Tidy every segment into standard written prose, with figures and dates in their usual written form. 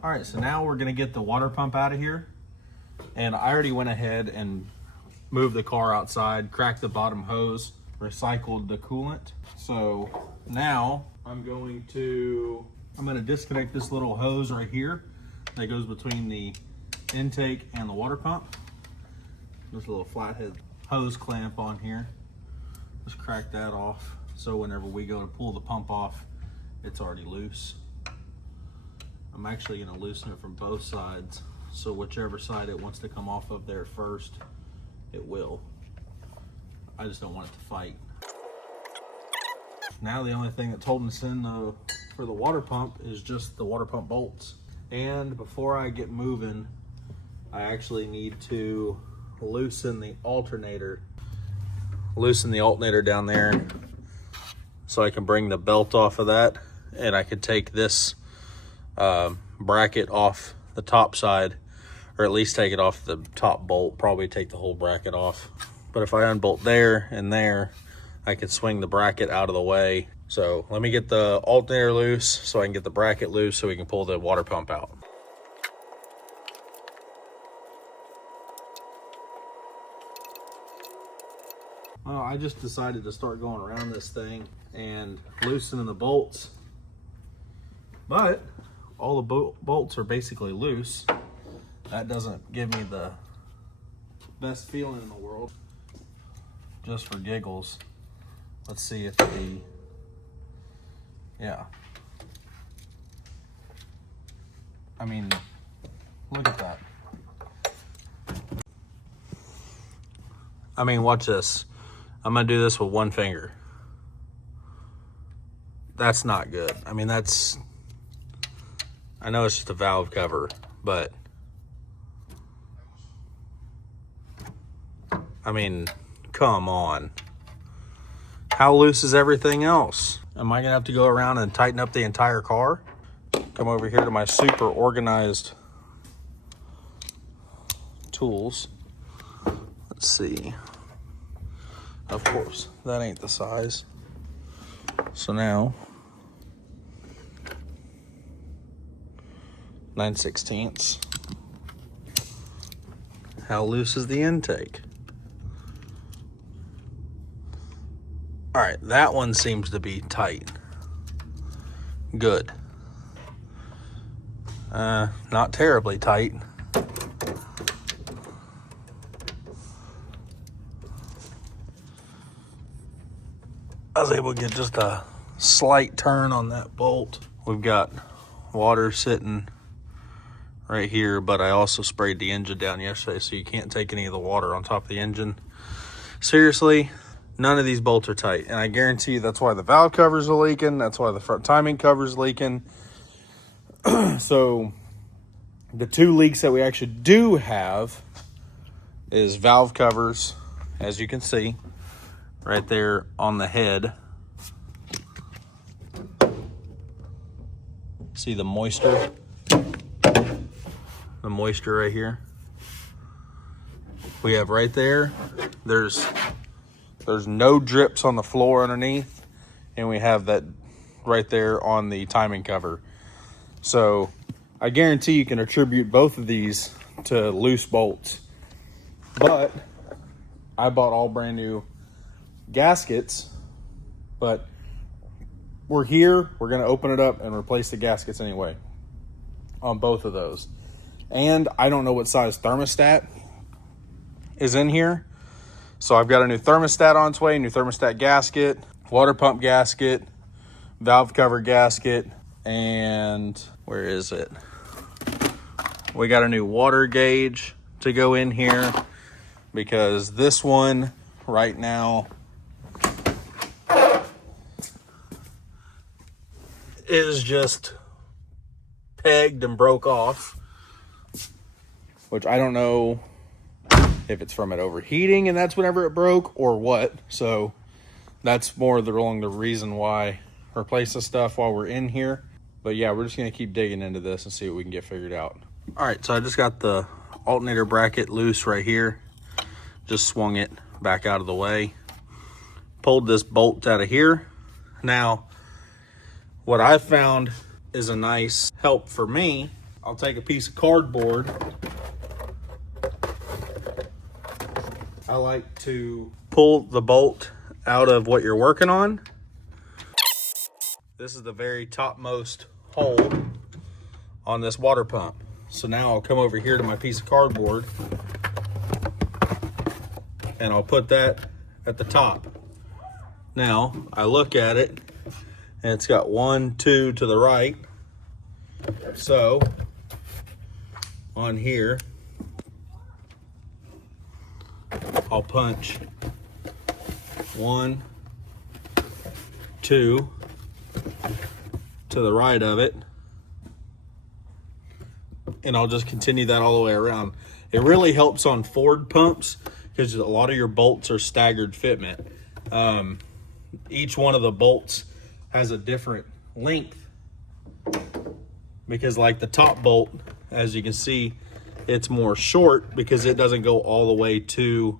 All right, so now we're gonna get the water pump out of here. And I already went ahead and moved the car outside, cracked the bottom hose, recycled the coolant. So now I'm gonna disconnect this little hose right here that goes between the intake and the water pump. There's a little flathead hose clamp on here. Just crack that off. So whenever we go to pull the pump off, it's already loose. I'm actually gonna loosen it from both sides. So whichever side it wants to come off of there first, it will. I just don't want it to fight. Now the only thing that's holding us in for the water pump is just the water pump bolts. And before I get moving, I actually need to loosen the alternator. Loosen the alternator down there so I can bring the belt off of that, and I could take this bracket off the top side, or at least take it off the top bolt, probably take the whole bracket off. But if I unbolt there and there, I could swing the bracket out of the way. So let me get the alternator loose so I can get the bracket loose so we can pull the water pump out. Well, I just decided to start going around this thing and loosening the bolts, but all the bolts are basically loose. That doesn't give me the best feeling in the world. Just for giggles, let's see if yeah. I mean, look at that. I mean, watch this. I'm gonna do this with one finger. That's not good. I mean, I know it's just a valve cover, but I mean, come on. How loose is everything else? Am I gonna have to go around and tighten up the entire car? Come over here to my super organized tools. Let's see. Of course, that ain't the size. So now, 9/16. How loose is the intake? All right, that one seems to be tight. Good. Not terribly tight. I was able to get just a slight turn on that bolt. We've got water sitting right here, but I also sprayed the engine down yesterday, so you can't take any of the water on top of the engine. Seriously, none of these bolts are tight, and I guarantee you that's why the valve covers are leaking. That's why the front timing cover is leaking. So the two leaks that we actually do have is valve covers, as you can see right there on the head. See the moisture? The moisture right here. We have right there. There's no drips on the floor underneath, and we have that right there on the timing cover. So I guarantee you can attribute both of these to loose bolts. But I bought all brand new gaskets, but we're here. We're going to open it up and replace the gaskets anyway on both of those. And I don't know what size thermostat is in here. So I've got a new thermostat on its way, new thermostat gasket, water pump gasket, valve cover gasket, and where is it? We got a new water gauge to go in here because this one right now is just pegged and broke off, which I don't know if it's from it overheating and that's whenever it broke or what. So that's more along the reason why I replace the stuff while we're in here. But yeah, we're just gonna keep digging into this and see what we can get figured out. All right, so I just got the alternator bracket loose right here. Just swung it back out of the way. Pulled this bolt out of here. Now, what I found is a nice help for me. I'll take a piece of cardboard. I like to pull the bolt out of what you're working on. This is the very topmost hole on this water pump. So now I'll come over here to my piece of cardboard and I'll put that at the top. Now I look at it and it's got 1, 2 to the right. So on here, I'll punch 1, 2 to the right of it, and I'll just continue that all the way around. It really helps on Ford pumps because a lot of your bolts are staggered fitment. Each one of the bolts has a different length because like the top bolt, as you can see, it's more short because it doesn't go all the way to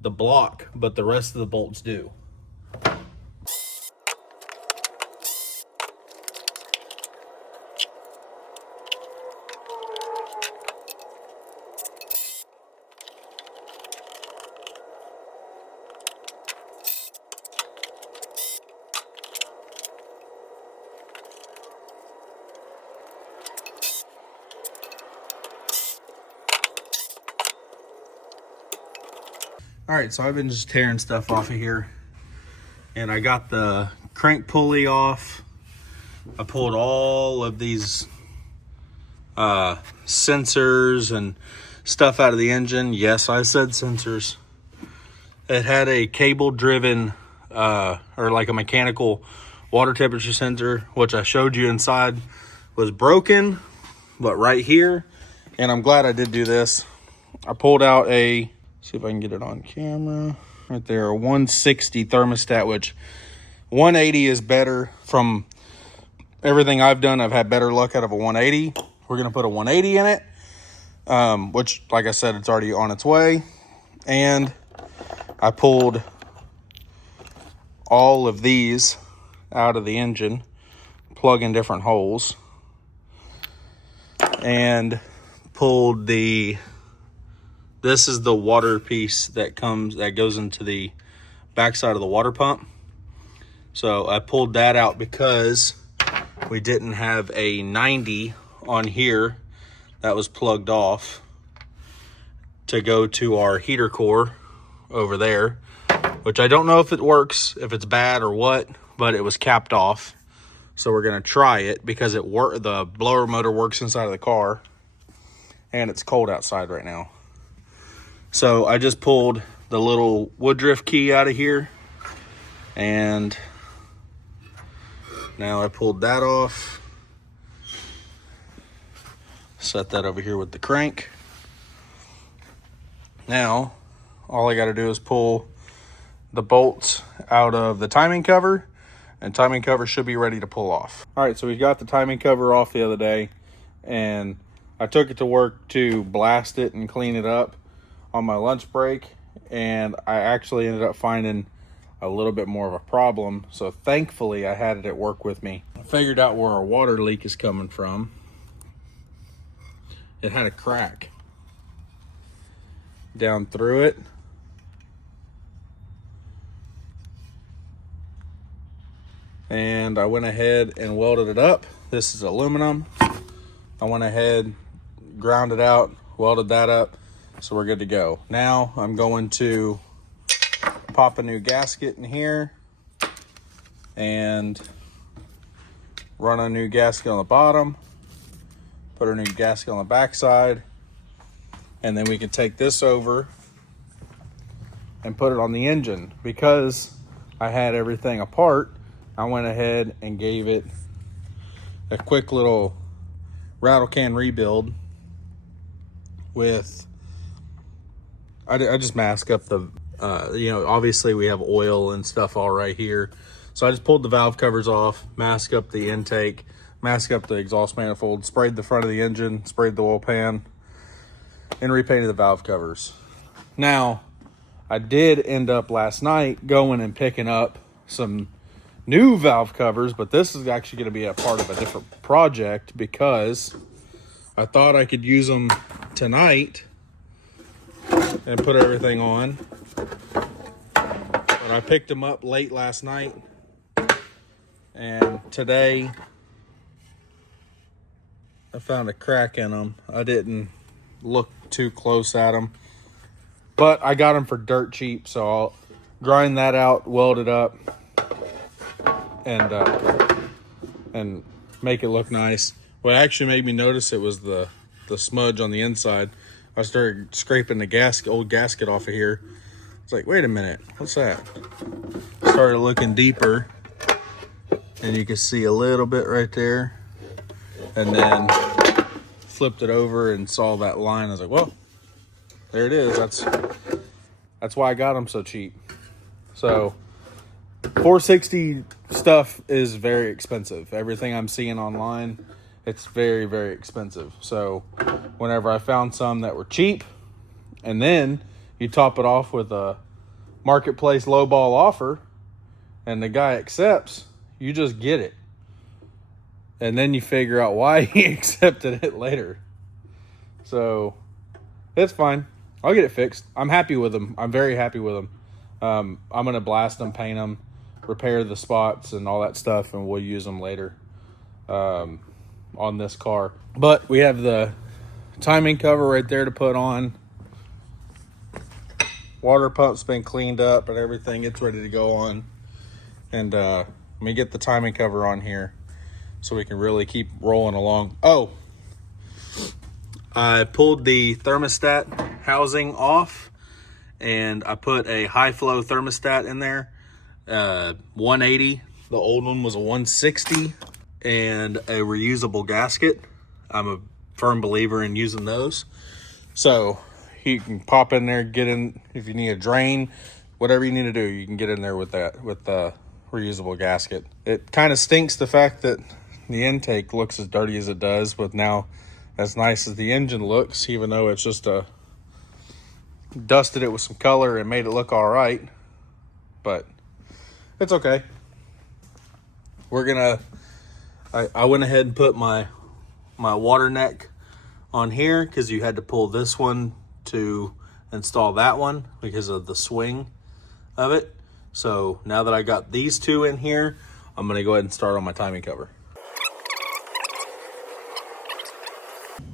the block, but the rest of the bolts do. All right, so I've been just tearing stuff off of here, and I got the crank pulley off. I pulled all of these sensors and stuff out of the engine. Yes, I said sensors. It had a cable driven or like a mechanical water temperature sensor, which I showed you inside was broken, but right here, and I'm glad I did do this. I pulled out a, see if I can get it on camera right there, a 160 thermostat, which 180 is better. From everything I've done, I've had better luck out of a 180. We're gonna put a 180 in it, which, like I said, it's already on its way. And I pulled all of these out of the engine, plug in different holes, and pulled the, this is the water piece that goes into the backside of the water pump. So I pulled that out because we didn't have a 90 on here that was plugged off to go to our heater core over there, which I don't know if it works, if it's bad or what, but it was capped off. So we're gonna try it because the blower motor works inside of the car, and it's cold outside right now. So I just pulled the little Woodruff key out of here, and now I pulled that off. Set that over here with the crank. Now, all I gotta do is pull the bolts out of the timing cover, and timing cover should be ready to pull off. All right, so we got the timing cover off the other day, and I took it to work to blast it and clean it up on my lunch break, and I actually ended up finding a little bit more of a problem. So thankfully I had it at work with me. I figured out where our water leak is coming from. It had a crack down through it. And I went ahead and welded it up. This is aluminum. I went ahead, ground it out, welded that up. So we're good to go. Now I'm going to pop a new gasket in here and run a new gasket on the bottom, put a new gasket on the backside, and then we can take this over and put it on the engine. Because I had everything apart, I went ahead and gave it a quick little rattle can rebuild with, I just mask up the, obviously we have oil and stuff all right here. So I just pulled the valve covers off, mask up the intake, mask up the exhaust manifold, sprayed the front of the engine, sprayed the oil pan, and repainted the valve covers. Now, I did end up last night going and picking up some new valve covers, but this is actually going to be a part of a different project because I thought I could use them tonight and put everything on. But I picked them up late last night. And today I found a crack in them. I didn't look too close at them. But I got them for dirt cheap, so I'll grind that out, weld it up, and make it look nice. What actually made me notice it was the smudge on the inside. I started scraping the old gasket off of here. It's like, wait a minute, what's that? Started looking deeper, and you can see a little bit right there. And then flipped it over and saw that line. I was like, well, there it is. That's why I got them so cheap. So 460 stuff is very expensive. Everything I'm seeing online, it's very, very expensive. So whenever I found some that were cheap, and then you top it off with a marketplace lowball offer, and the guy accepts, you just get it. And then you figure out why he accepted it later. So it's fine. I'll get it fixed. I'm happy with them. I'm very happy with them. I'm going to blast them, paint them, repair the spots and all that stuff, and we'll use them later on this car. But we have the timing cover right there to put on. Water pump's been cleaned up and everything. It's ready to go on. And let me get the timing cover on here so we can really keep rolling along. Oh, I pulled the thermostat housing off, and I put a high flow thermostat in there, 180. The old one was a 160, and a reusable gasket. I'm a firm believer in using those. So you can pop in there, get in, if you need a drain, whatever you need to do, you can get in there with that, with the reusable gasket. It kind of stinks the fact that the intake looks as dirty as it does, with now as nice as the engine looks, even though it's just dusted it with some color and made it look all right. But it's okay. We're gonna, I went ahead and put my water neck on here because you had to pull this one to install that one because of the swing of it. So now that I got these two in here, I'm gonna go ahead and start on my timing cover.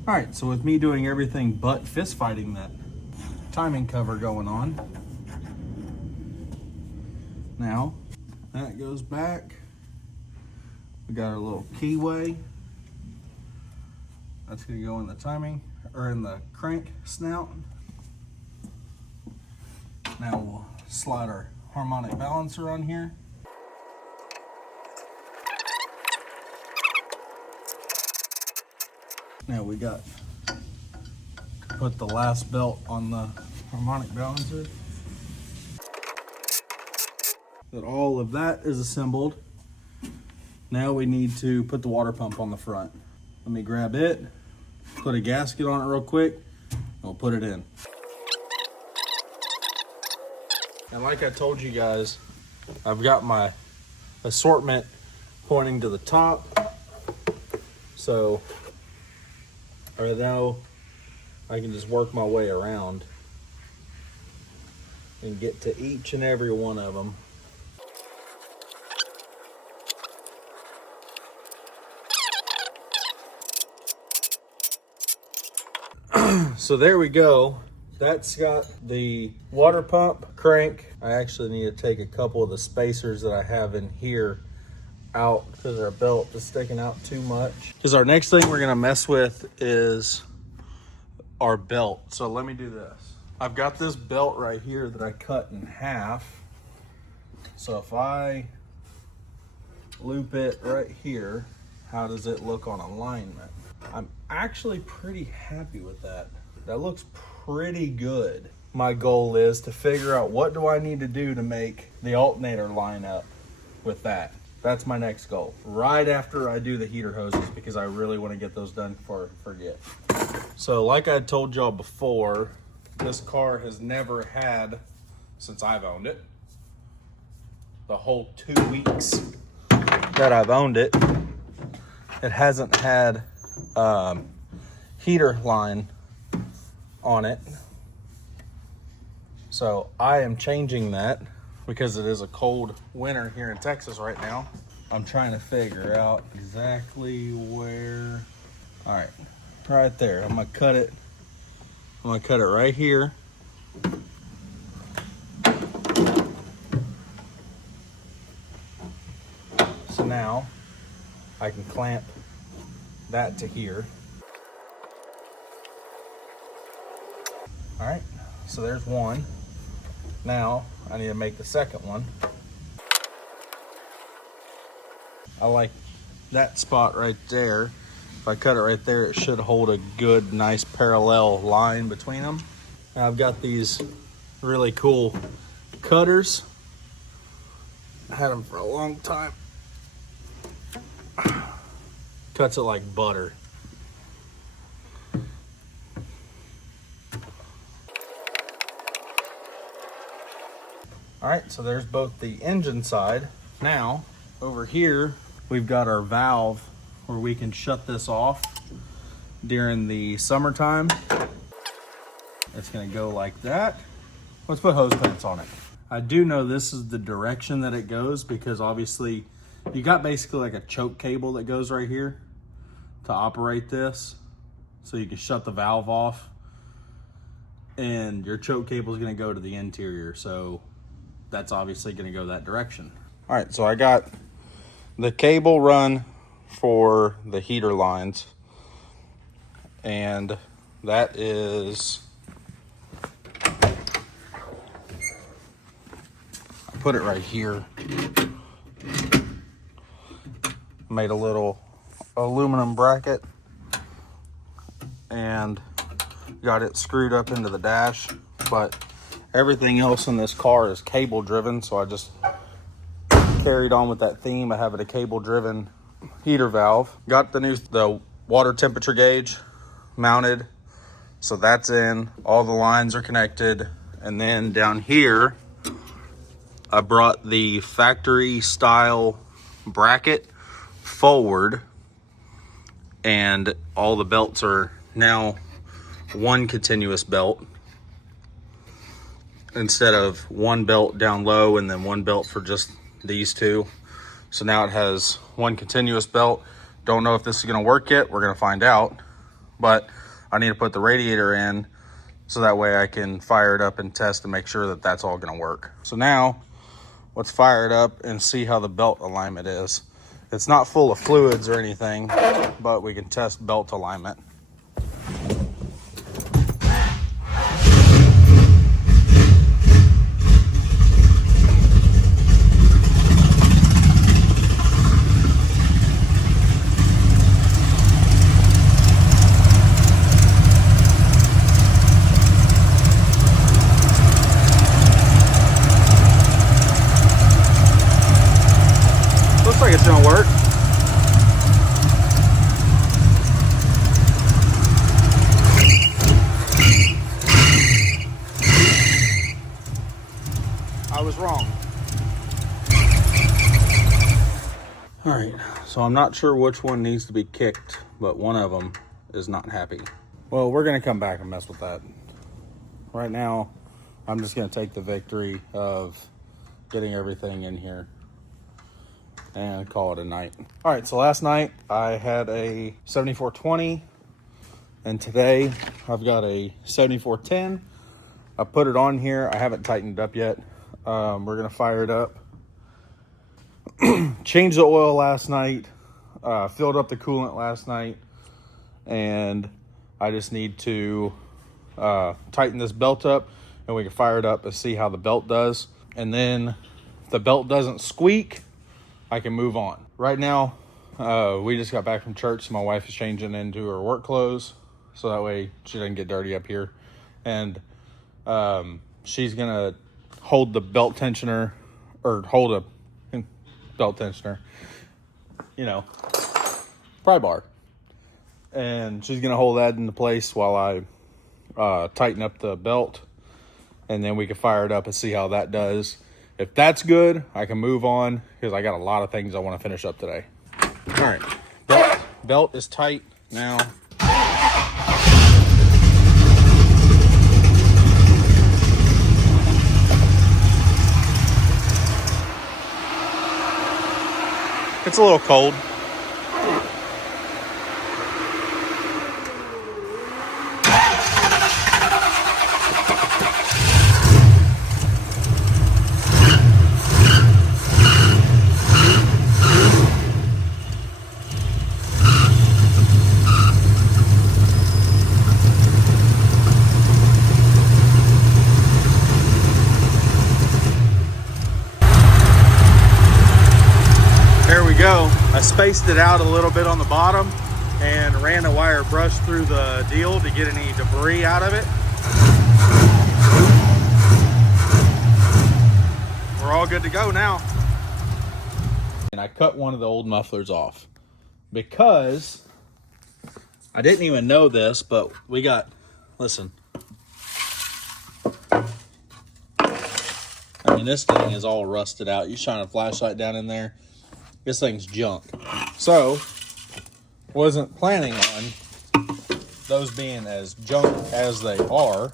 All right, so with me doing everything but fist fighting that timing cover going on, now that goes back. We got our little keyway. That's gonna go in the timing, or in the crank snout. Now we'll slide our harmonic balancer on here. Now we got put the last belt on the harmonic balancer. That all of that is assembled. Now we need to put the water pump on the front. Let me grab it, put a gasket on it real quick, and we'll put it in. And like I told you guys, I've got my assortment pointing to the top. So or now I can just work my way around and get to each and every one of them. So there we go. That's got the water pump crank. I actually need to take a couple of the spacers that I have in here out because our belt is sticking out too much. Because our next thing we're gonna mess with is our belt. So let me do this. I've got this belt right here that I cut in half. So if I loop it right here, how does it look on alignment? I'm actually pretty happy with that. That looks pretty good. My goal is to figure out what do I need to do to make the alternator line up with that. That's my next goal. Right after I do the heater hoses, because I really want to get those done before I forget. So like I told y'all before, this car has never had, since I've owned it, the whole 2 weeks that I've owned it, it hasn't had heater line on it. So I am changing that because it is a cold winter here in Texas right now. I'm trying to figure out exactly where. All right, right there. I'm gonna cut it. I'm gonna cut it right here. So now I can clamp that to here. All right, so there's one. Now I need to make the second one. I like that spot right there. If I cut it right there, it should hold a good, nice parallel line between them. Now I've got these really cool cutters. I had them for a long time. Cuts it like butter. All right, so there's both the engine side. Now, over here, we've got our valve where we can shut this off during the summertime. It's gonna go like that. Let's put hose clamps on it. I do know this is the direction that it goes because obviously you got basically like a choke cable that goes right here to operate this. So you can shut the valve off and your choke cable is gonna go to the interior. So that's obviously gonna go that direction. All right, so I got the cable run for the heater lines, and that is, I put it right here. Made a little aluminum bracket and got it screwed up into the dash, but everything else in this car is cable driven, so I just carried on with that theme of having a cable driven heater valve. Got the water temperature gauge mounted, so that's in. All the lines are connected, and then down here I brought the factory style bracket forward, and all the belts are now one continuous belt instead of one belt down low and then one belt for just these two. So now it has one continuous belt. Don't know if this is gonna work yet. We're gonna find out, but I need to put the radiator in so that way I can fire it up and test to make sure that that's all gonna work. So now let's fire it up and see how the belt alignment is. It's not full of fluids or anything, but we can test belt alignment. Looks like it's gonna work. I was wrong. All right, so I'm not sure which one needs to be kicked, but one of them is not happy. Well, we're gonna come back and mess with that. Right now, I'm just gonna take the victory of getting everything in here and call it a night. All right, so last night I had a 7420, and today I've got a 7410. I put it on here. I haven't tightened it up yet. We're gonna fire it up. Changed the oil last night, filled up the coolant last night, and I just need to tighten this belt up, and we can fire it up and see how the belt does. And then if the belt doesn't squeak, I can move on. Right now, we just got back from church, so my wife is changing into her work clothes, so that way she doesn't get dirty up here. And she's gonna hold the belt tensioner, or hold a belt tensioner, you know, pry bar. And she's gonna hold that into place while I tighten up the belt, and then we can fire it up and see how that does. If that's good, I can move on because I got a lot of things I want to finish up today. All right, belt is tight now. It's a little cold. There we go. I spaced it out a little bit on the bottom and ran a wire brush through the deal to get any debris out of it. We're all good to go now. And I cut one of the old mufflers off because I didn't even know this, but we got, listen. I mean, this thing is all rusted out. You shine a flashlight down in there, this thing's junk. So, wasn't planning on those being as junk as they are,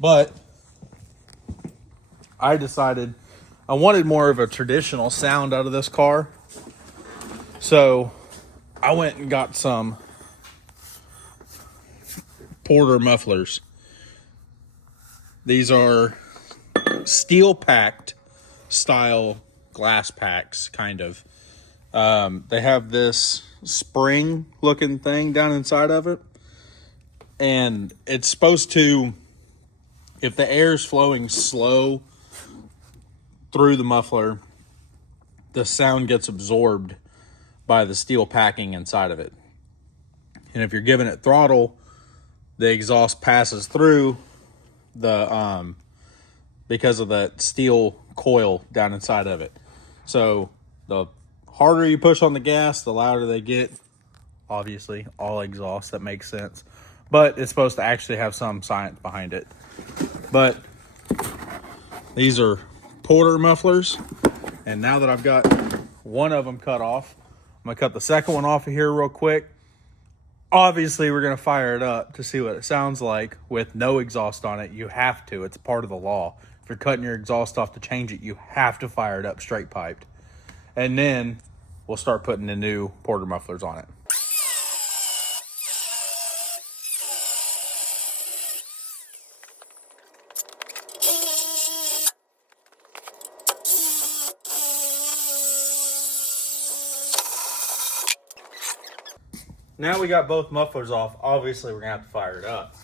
but I decided I wanted more of a traditional sound out of this car. So, I went and got some Porter mufflers. These are steel packed style glass packs, kind of. They have this spring looking thing down inside of it, and it's supposed to, if the air is flowing slow through the muffler, the sound gets absorbed by the steel packing inside of it. And if you're giving it throttle, the exhaust passes through the because of that steel coil down inside of it. So the harder you push on the gas, the louder they get. Obviously, all exhaust, that makes sense. But it's supposed to actually have some science behind it. But these are Porter mufflers. And now that I've got one of them cut off, I'm going to cut the second one off of here real quick. Obviously, we're going to fire it up to see what it sounds like with no exhaust on it. You have to. It's part of the law. If you're cutting your exhaust off to change it, you have to fire it up straight piped. And then we'll start putting the new Porter mufflers on it. Now we got both mufflers off. Obviously, we're going to have to fire it up.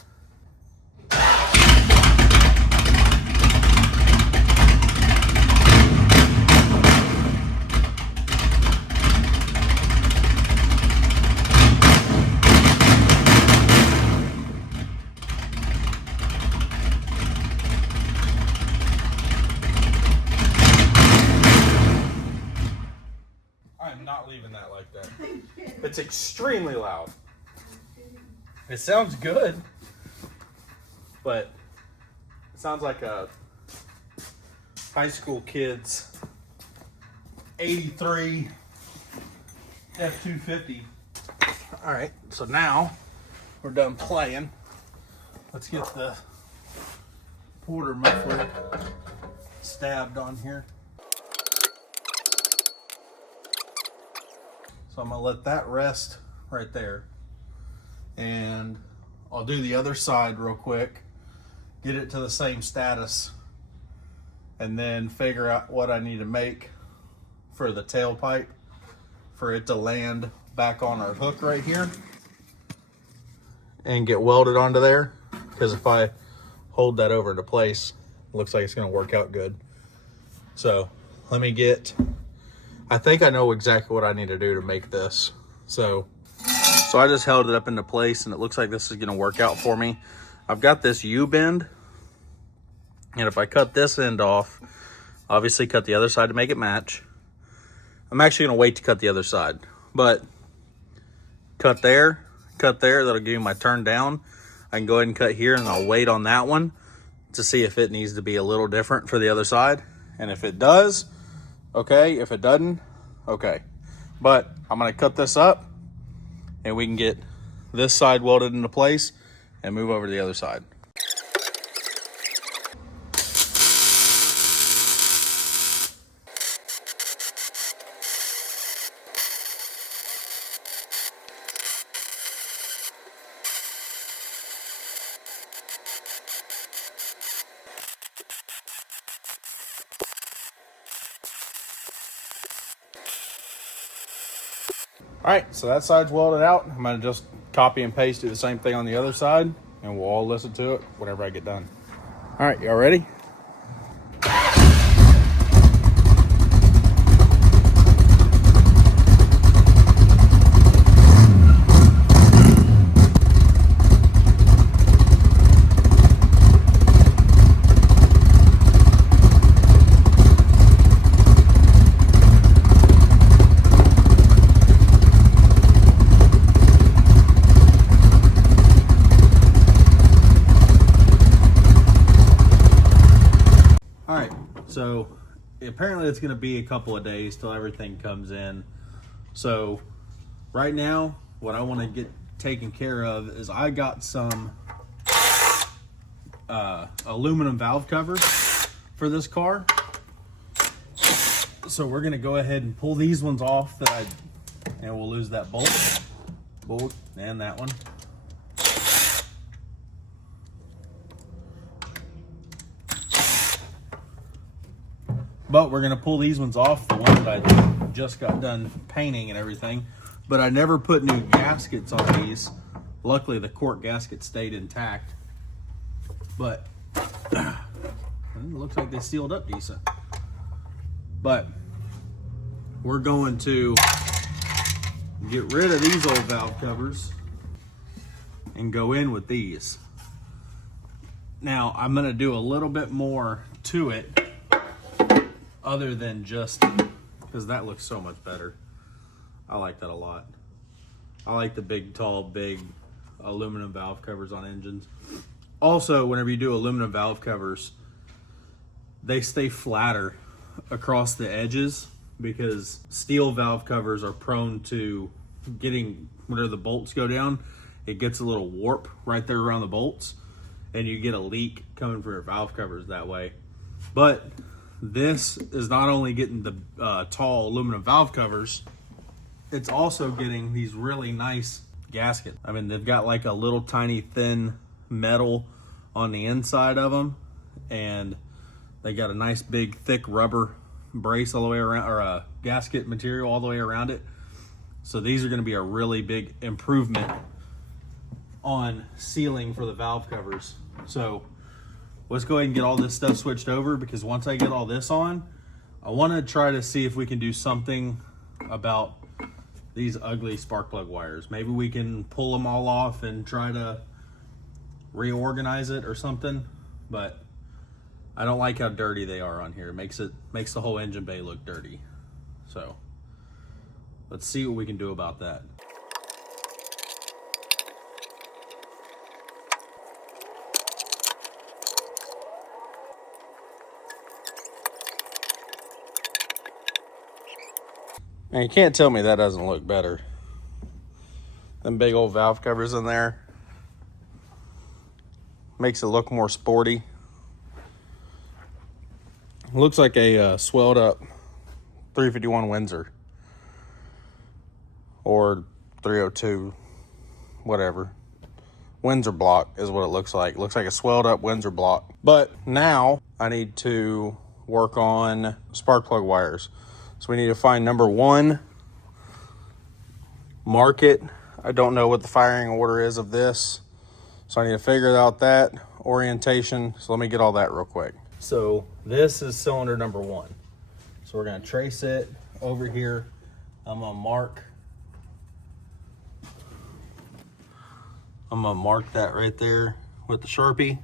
I'm not leaving that like that. It's extremely loud. It sounds good, but it sounds like a high school kid's 83 F-250. All right, so now we're done playing. Let's get the Porter muffler stabbed on here. So I'm gonna let that rest right there. And I'll do the other side real quick, get it to the same status, and then figure out what I need to make for the tailpipe for it to land back on our hook right here and get welded onto there. Because if I hold that over into place, it looks like it's gonna work out good. So let me get, I think I know exactly what I need to do to make this. So I just held it up into place and it looks like this is gonna work out for me. I've got this U-bend, and if I cut this end off, obviously cut the other side to make it match. I'm actually gonna wait to cut the other side, but cut there, that'll give me my turn down. I can go ahead and cut here and I'll wait on that one to see if it needs to be a little different for the other side. And if it does, okay. If it doesn't, okay. But I'm gonna cut this up and we can get this side welded into place and move over to the other side. All right, so that side's welded out. I'm gonna just copy and paste, do the same thing on the other side, and we'll all listen to it whenever I get done. All right, y'all ready? All right, so apparently it's going to be a couple of days till everything comes in. So right now, what I want to get taken care of is I got some aluminum valve covers for this car. So we're going to go ahead and pull these ones off and we'll lose that bolt and that one. But we're gonna pull these ones off, the ones that I just got done painting and everything. But I never put new gaskets on these. Luckily the cork gasket stayed intact. But it looks like they sealed up decent. But we're going to get rid of these old valve covers and go in with these. Now I'm gonna do a little bit more to it, other than just because that looks so much better. I like that a lot. I like the big aluminum valve covers on engines. Also, whenever you do aluminum valve covers, they stay flatter across the edges because steel valve covers are prone to getting, whenever the bolts go down, it gets a little warp right there around the bolts and you get a leak coming from your valve covers that way. But this is not only getting the tall aluminum valve covers, it's also getting these really nice gaskets. I mean, they've got like a little tiny thin metal on the inside of them, and they got a nice big thick rubber brace all the way around, or a gasket material all the way around it. So these are going to be a really big improvement on sealing for the valve covers. So let's go ahead and get all this stuff switched over, because once I get all this on, I want to try to see if we can do something about these ugly spark plug wires. Maybe we can pull them all off and try to reorganize it or something, but I don't like how dirty they are on here. It makes the whole engine bay look dirty. So let's see what we can do about that. And you can't tell me that doesn't look better. Them big old valve covers in there makes it look more sporty. Looks like a swelled up 351 Windsor or 302, whatever. Windsor block is what it looks like. Looks like a swelled up Windsor block. But now I need to work on spark plug wires. So we need to find number one, mark it. I don't know what the firing order is of this, so I need to figure out that orientation. So let me get all that real quick. So this is cylinder number one. So we're gonna trace it over here. I'm gonna mark that right there with the Sharpie.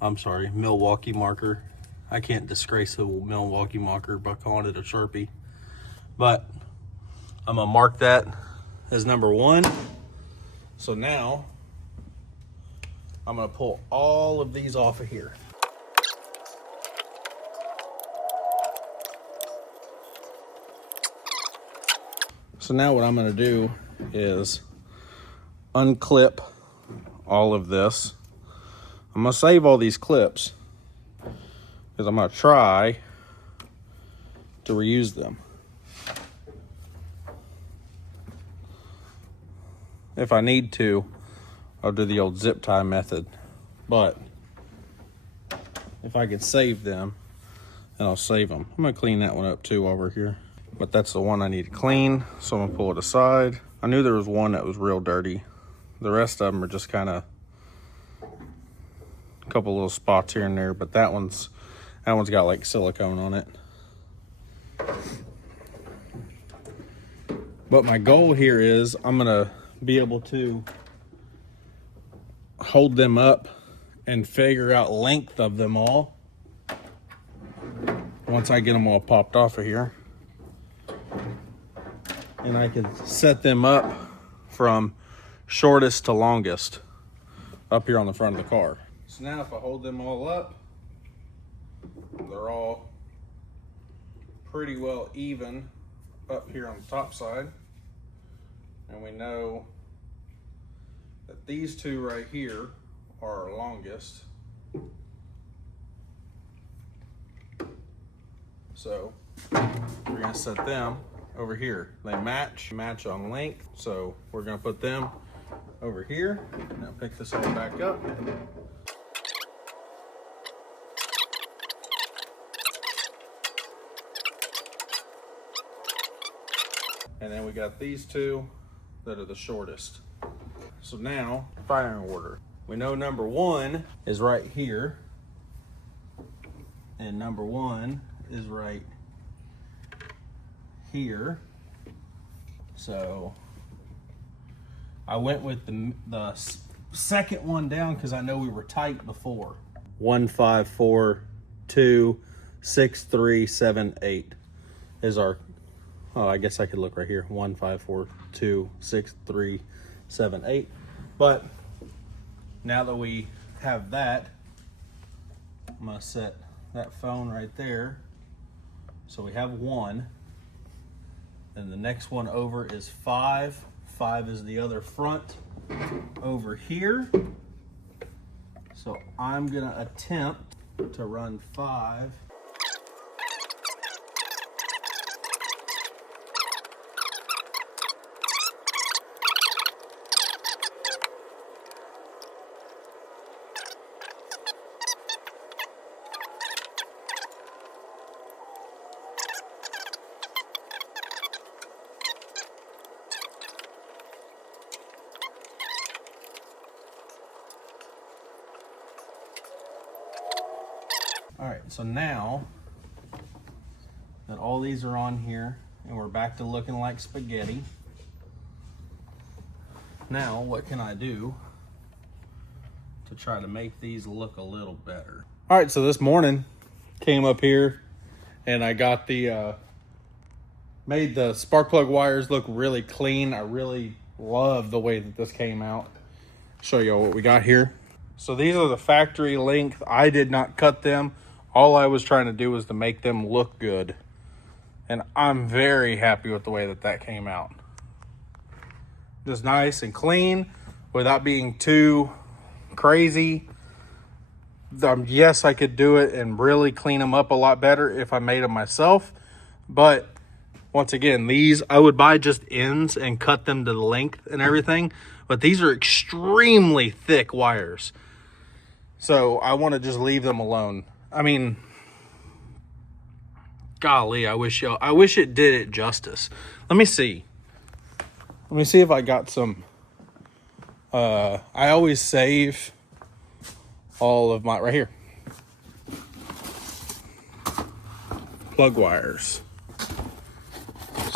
I'm sorry, Milwaukee marker. I can't disgrace a Milwaukee marker by calling it a Sharpie. But I'm gonna mark that as number one. So now I'm gonna pull all of these off of here. So now what I'm gonna do is unclip all of this. I'm gonna save all these clips because I'm gonna try to reuse them. If I need to, I'll do the old zip tie method. But if I can save them, then I'll save them. I'm gonna clean that one up too while we're here. but that's the one I need to clean. So I'm gonna pull it aside. I knew there was one that was real dirty. The rest of them are just kind of a couple little spots here and there, but that one's got like silicone on it. But my goal here is I'm gonna be able to hold them up and figure out length of them all once I get them all popped off of here. And I can set them up from shortest to longest up here on the front of the car. So now if I hold them all up, they're all pretty well even up here on the top side. And we know that these two right here are our longest. So we're gonna set them over here. They match on length. So we're gonna put them over here. Now pick this all back up. And then we got these two that are the shortest. So now, firing order. We know number one is right here. And number one is right here. So I went with the second one down because I know we were tight before. 1, 5, 4, 2, 6, 3, 7, 8 is our, oh, I guess I could look right here. 1, 5, 4, 2, 6, 3, 7, 8. But now that we have that, I'm gonna set that phone right there. So we have one. Then the next one over is 5. 5 is the other front over here. So I'm gonna attempt to run 5. All right, so now that all these are on here and we're back to looking like spaghetti, now what can I do to try to make these look a little better? All right, so this morning came up here and I got made the spark plug wires look really clean. I really love the way that this came out. Show y'all what we got here. So these are the factory length. I did not cut them. All I was trying to do was to make them look good. And I'm very happy with the way that that came out. Just nice and clean without being too crazy. Yes, I could do it and really clean them up a lot better if I made them myself. But once again, these, I would buy just ends and cut them to the length and everything. But these are extremely thick wires. So I want to just leave them alone. I mean, golly, I wish it did it justice. Let me see if I got some, I always save all of my, right here, plug wires.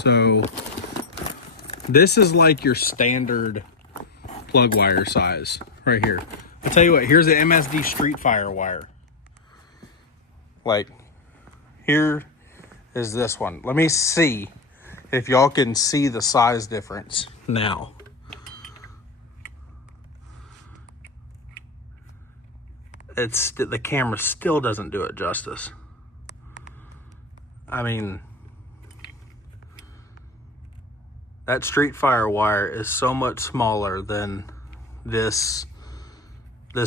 So this is like your standard plug wire size right here. I'll tell you what, here's the MSD Street Fire wire. Like, here is this one. Let me see if y'all can see the size difference now. The camera still doesn't do it justice. I mean, that Street Fire wire is so much smaller than this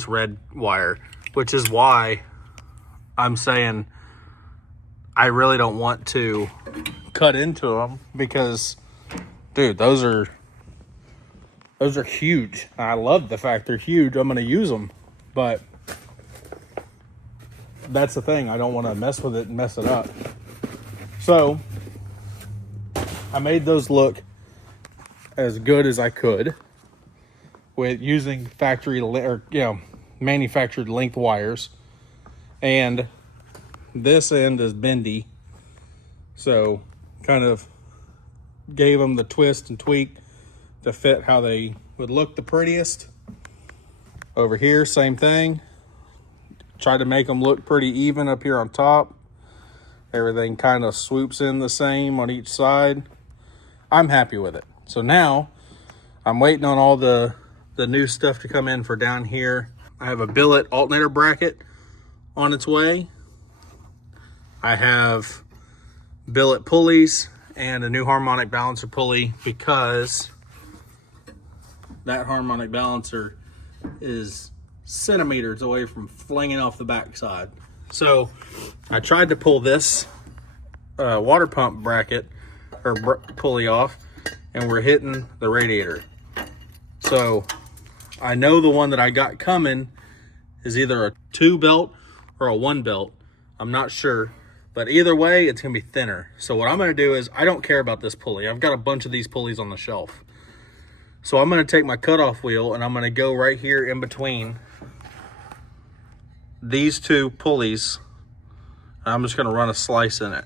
red wire, which is why I'm saying I really don't want to cut into them because, dude, those are huge. I love the fact they're huge. I'm going to use them, but that's the thing. I don't want to mess with it and mess it up. So I made those look as good as I could with using manufactured length wires. And this end is bendy, so kind of gave them the twist and tweak to fit how they would look the prettiest. Over here, same thing. Tried to make them look pretty even up here on top. Everything kind of swoops in the same on each side. I'm happy with it. So now I'm waiting on all the new stuff to come in for down here. I have a billet alternator bracket on its way. I have billet pulleys and a new harmonic balancer pulley, because that harmonic balancer is centimeters away from flinging off the backside. So I tried to pull this water pump bracket or pulley off, and we're hitting the radiator. So I know the one that I got coming is either a 2 belt or a 1 belt. I'm not sure, but either way, it's gonna be thinner. So what I'm gonna do is, I don't care about this pulley. I've got a bunch of these pulleys on the shelf. So I'm gonna take my cutoff wheel and I'm gonna go right here in between these two pulleys. I'm just gonna run a slice in it.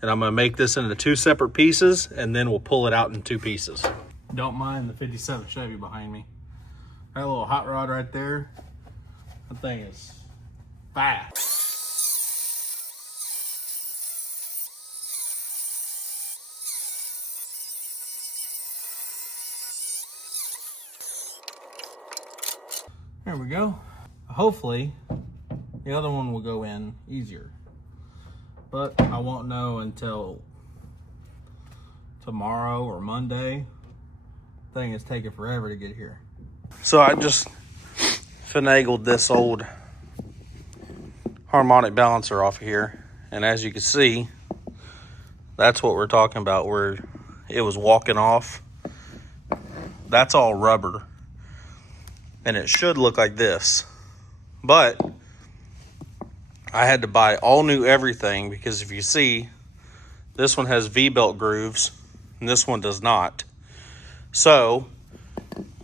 And I'm gonna make this into 2 separate pieces, and then we'll pull it out in 2 pieces. Don't mind the 57 Chevy behind me. That little hot rod right there, that thing is fast. There we go. Hopefully the other one will go in easier, but I won't know until tomorrow or Monday. Thing is taking forever to get here. So I just finagled this old harmonic balancer off of here, and as you can see, that's what we're talking about, where it was walking off. That's all rubber, and it should look like this, but I had to buy all new everything, because if you see, this one has V-belt grooves and this one does not. So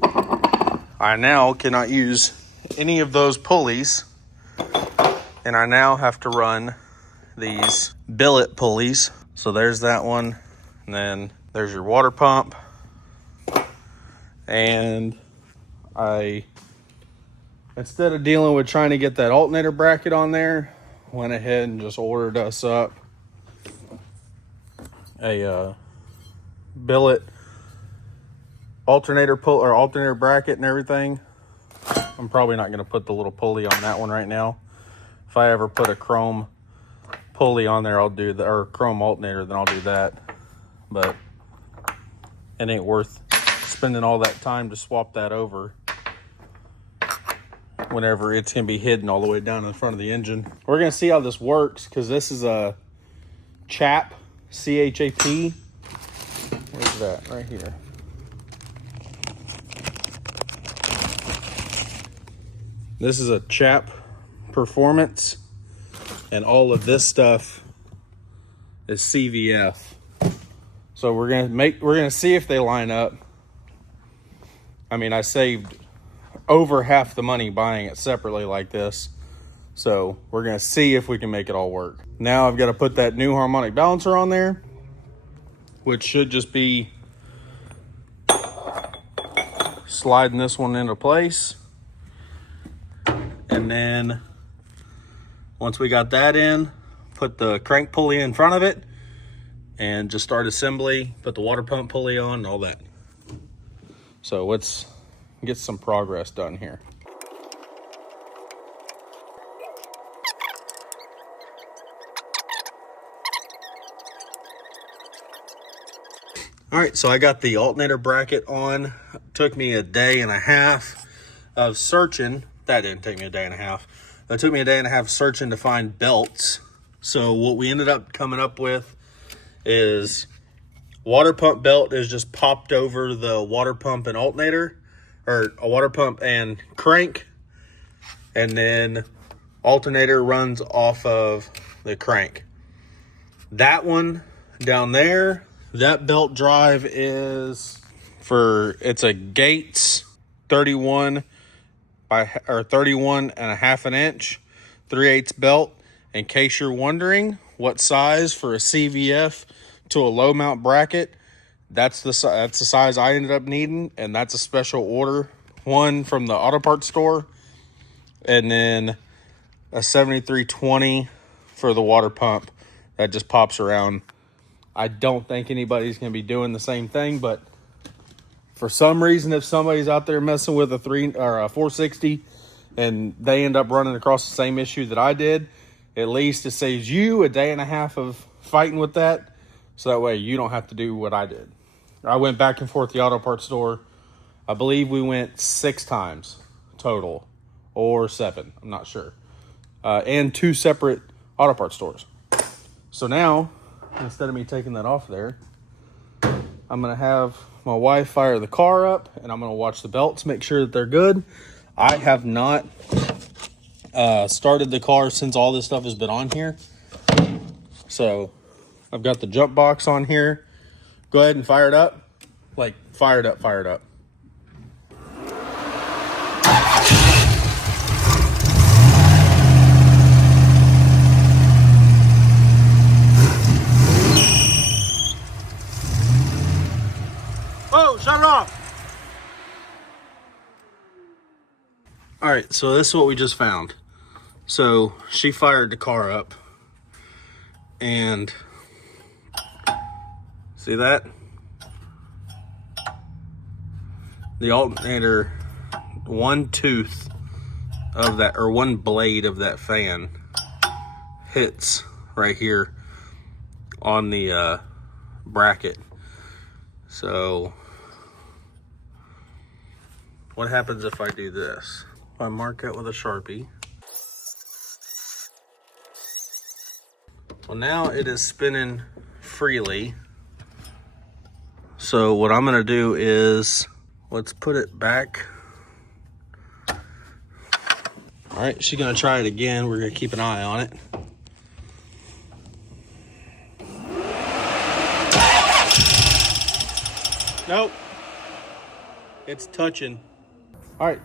I now cannot use any of those pulleys, and I now have to run these billet pulleys. So there's that one, and then there's your water pump, and instead of dealing with trying to get that alternator bracket on there, went ahead and just ordered us up a billet alternator bracket and everything. I'm probably not going to put the little pulley on that one right now. If I ever put a chrome pulley on there, I'll do that, or chrome alternator, then I'll do that. But it ain't worth spending all that time to swap that over whenever it's going to be hidden all the way down in the front of the engine. We're going to see how this works, because this is a CHAP, C-H-A-P. Where's that? Right here. This is a CHAP Performance, and all of this stuff is CVF. So we're gonna see if they line up. I mean, I saved over half the money buying it separately like this, so we're gonna see if we can make it all work. Now I've got to put that new harmonic balancer on there, which should just be sliding this one into place. And then once we got that in, put the crank pulley in front of it and just start assembly, put the water pump pulley on and all that. So let's get some progress done here. All right, so I got the alternator bracket on. It took me a day and a half of searching. That didn't take me a day and a half. It took me a day and a half searching to find belts. So what we ended up coming up with is water pump belt is just popped over the water pump and alternator, or a water pump and crank, and then alternator runs off of the crank. That one down there That belt drive is it's a Gates 31 or 31 and a half an inch, 3/8 belt. In case you're wondering what size for a CVF to a low mount bracket, that's the size I ended up needing, and that's a special order one from the auto parts store, and then a 7320 for the water pump that just pops around. I don't think anybody's going to be doing the same thing, but for some reason, if somebody's out there messing with a 460 and they end up running across the same issue that I did, at least it saves you a day and a half of fighting with that, so that way you don't have to do what I did. I went back and forth the auto parts store. I believe we went 6 times total, or 7, I'm not sure, and 2 separate auto parts stores. So now, instead of me taking that off there, I'm going to have my wife fire the car up, and I'm going to watch the belts, make sure that they're good. I have not started the car since all this stuff has been on here. So I've got the jump box on here. Go ahead and fire it up. Like, fire it up, fire it up. Oh, shut it off. All right, so this is what we just found. So she fired the car up, and see that? The alternator, one tooth of that, or one blade of that fan hits right here on the bracket. So what happens if I do this? If I mark it with a Sharpie. Well, now it is spinning freely. So what I'm gonna do is, let's put it back. All right, she's gonna try it again. We're gonna keep an eye on it. Nope, it's touching. All right,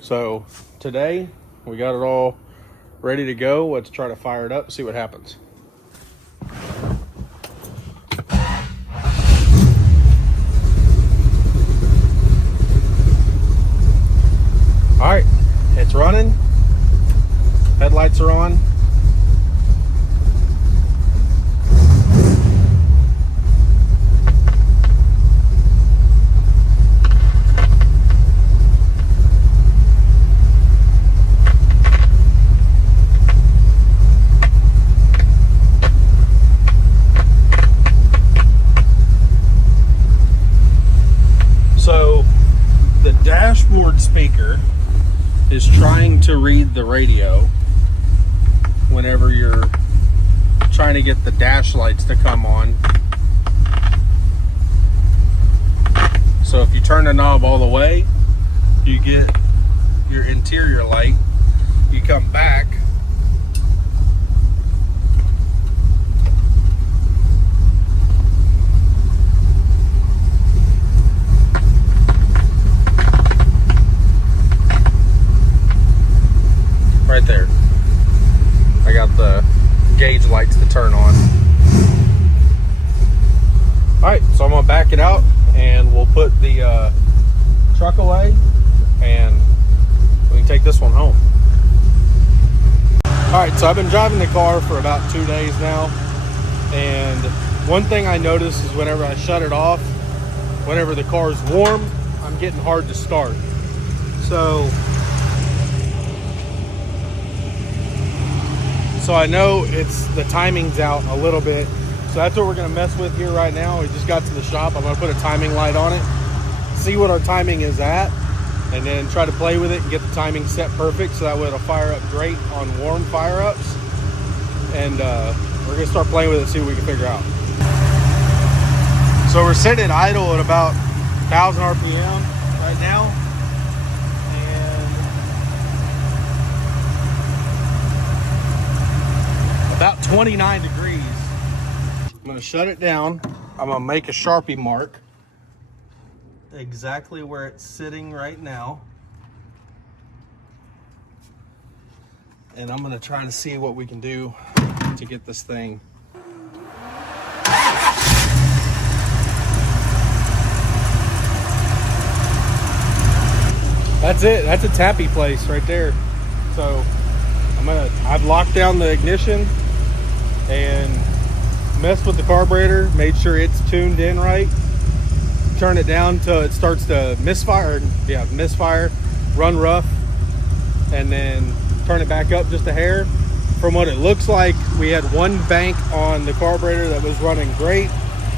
so today we got it all ready to go. Let's try to fire it up, see what happens. All right, it's running. Headlights are on. So the dashboard speaker is trying to read the radio whenever you're trying to get the dash lights to come on. So if you turn the knob all the way, you get your interior light. You come back, right there. I got the gauge lights to turn on. Alright, so I'm gonna back it out and we'll put the truck away and we can take this one home. Alright, so I've been driving the car for about 2 days now, and one thing I notice is whenever I shut it off, whenever the car is warm, I'm getting hard to start. So I know the timing's out a little bit. So that's what we're gonna mess with here right now. We just got to the shop. I'm gonna put a timing light on it, see what our timing is at, and then try to play with it and get the timing set perfect so that way it'll fire up great on warm fire ups. And we're gonna start playing with it and see what we can figure out. So we're sitting at idle at about 1,000 RPM right now. About 29 degrees. I'm gonna shut it down I'm gonna make a Sharpie mark exactly where it's sitting right now. And I'm gonna try to see what we can do to get this thing. That's it. That's a tappy place right there. So I've locked down the ignition and messed with the carburetor, made sure it's tuned in right. Turn it down till it starts to misfire, run rough, and then turn it back up just a hair. From what it looks like, we had one bank on the carburetor that was running great,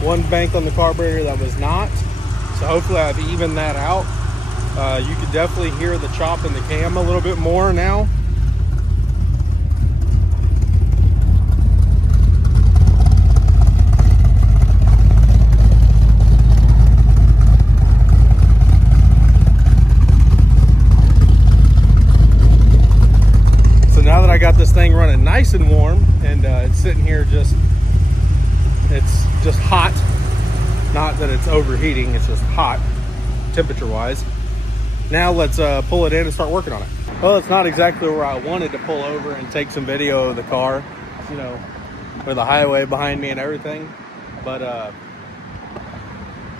one bank on the carburetor that was not. So hopefully I've evened that out. You can definitely hear the chop in the cam a little bit more now. So now that I got this thing running nice and warm, and it's sitting here it's just hot. Not that it's overheating, it's just hot temperature wise. Now let's pull it in and start working on it. Well, it's not exactly where I wanted to pull over and take some video of the car, you know, with the highway behind me and everything. But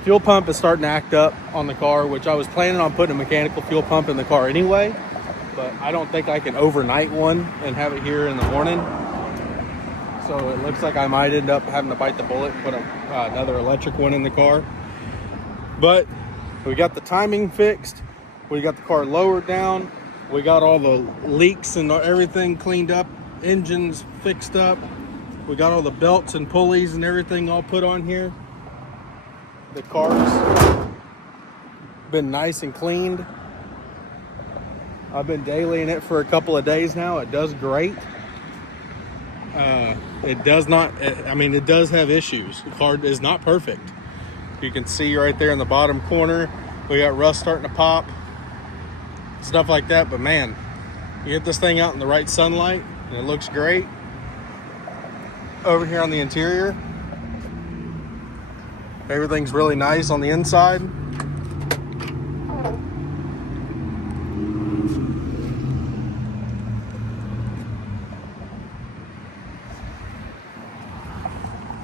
fuel pump is starting to act up on the car, which I was planning on putting a mechanical fuel pump in the car anyway. But I don't think I can overnight one and have it here in the morning. So it looks like I might end up having to bite the bullet and put another electric one in the car. But we got the timing fixed. We got the car lowered down. We got all the leaks and everything cleaned up. Engines fixed up. We got all the belts and pulleys and everything all put on here. The car's been nice and cleaned. I've been dailying it for a couple of days now. It does great. It does not, it does have issues. The car is not perfect. You can see right there in the bottom corner, we got rust starting to pop. Stuff like that, but man, you get this thing out in the right sunlight and it looks great. Over here on the interior, everything's really nice on the inside.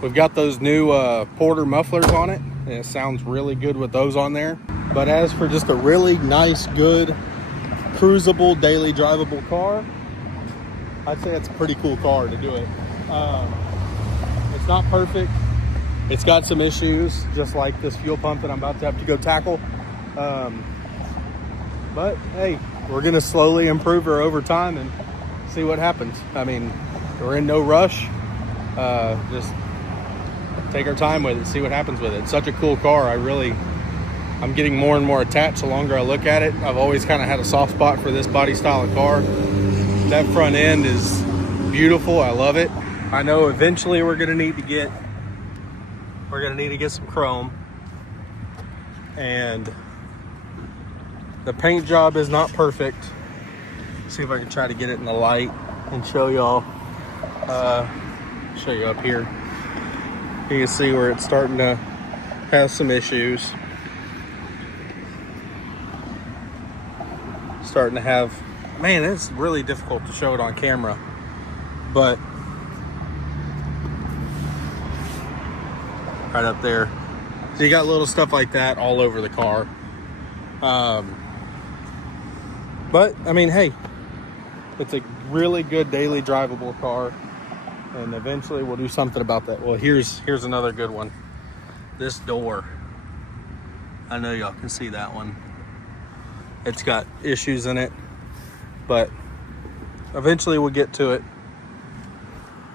We've got those new Porter mufflers on it, and it sounds really good with those on there. But as for just a really nice, good, cruisable, daily drivable car, I'd say it's a pretty cool car to do it. It's not perfect. It's got some issues, just like this fuel pump that I'm about to have to go tackle. But hey, we're gonna slowly improve her over time and see what happens. I mean, we're in no rush. Just take our time with it, see what happens with it. It's such a cool car. I'm getting more and more attached the longer I look at it. I've always kind of had a soft spot for this body style of car. That front end is beautiful. I love it. I know eventually we're gonna need to get some chrome, and the paint job is not perfect. See if I can try to get it in the light and show y'all. Show you up here. You can see where it's starting to have some issues. Starting to have, man, it's really difficult to show it on camera, but right up there. So you got little stuff like that all over the car. But I mean, hey, it's a really good daily drivable car, and eventually we'll do something about that. Well, here's another good one. This door, I know y'all can see that one. It's got issues in it, but eventually we'll get to it.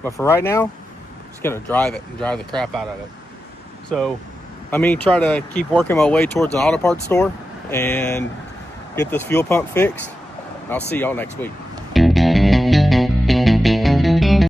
But for right now, I'm just gonna drive it and drive the crap out of it. So let me try to keep working my way towards an auto parts store and get this fuel pump fixed. I'll see y'all next week.